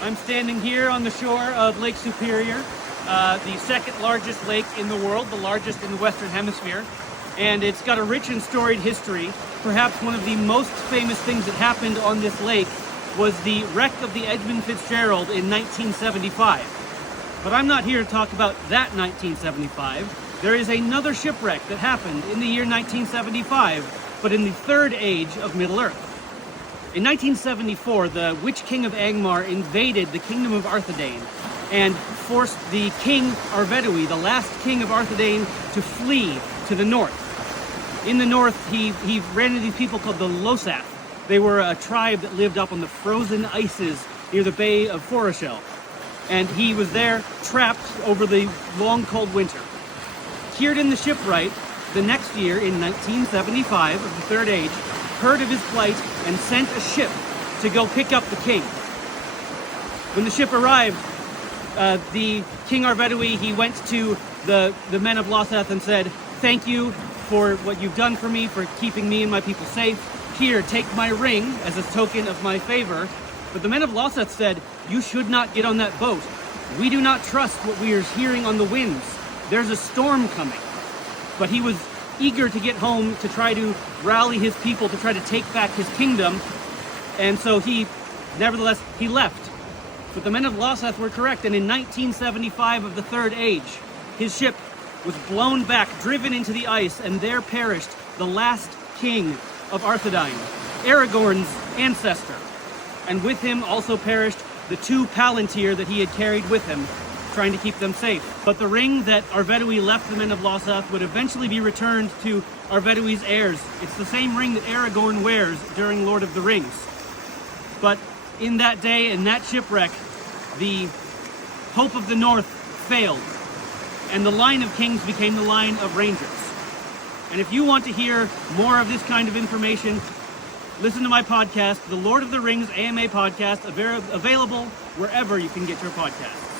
I'm standing here on the shore of Lake Superior, the second largest lake in the world, the largest in the Western Hemisphere. And it's got a rich and storied history. Perhaps one of the most famous things that happened on this lake was the wreck of the Edmund Fitzgerald in 1975. But I'm not here to talk about that 1975. There is another shipwreck that happened in the year 1975, but in the third age of Middle Earth. In 1974, the Witch King of Angmar invaded the kingdom of Arthedain and forced the king Arvedui, the last king of Arthedain, to flee to the north. In the north, he ran into these people called the Losath. They were a tribe that lived up on the frozen ices near the Bay of Foreshell. And he was there, trapped over the long, cold winter. Kieran the shipwright, the next year in 1975 of the Third Age, heard of his plight and sent a ship to go pick up the king. When the ship arrived, the King Arvedui, he went to the men of Losath and said, "Thank you for what you've done for me, for keeping me and my people safe. Here, take my ring as a token of my favor." But the men of Losath said, "You should not get on that boat. We do not trust what we are hearing on the winds. There's a storm coming." But he was eager to get home to try to rally his people to try to take back his kingdom. And so he left. But the men of Losath were correct, and in 1975 of the Third Age, his ship was blown back, driven into the ice, and there perished the last king of Arthedain, Aragorn's ancestor. And with him also perished the two Palantir that he had carried with him, trying to keep them safe. But the ring that Arvedui left the men of Losath would eventually be returned to Arvedui's heirs. It's the same ring that Aragorn wears during Lord of the Rings. But in that day, in that shipwreck, the hope of the North failed, and the line of kings became the line of rangers. And if you want to hear more of this kind of information, listen to my podcast, the Lord of the Rings AMA podcast, available wherever you can get your podcasts.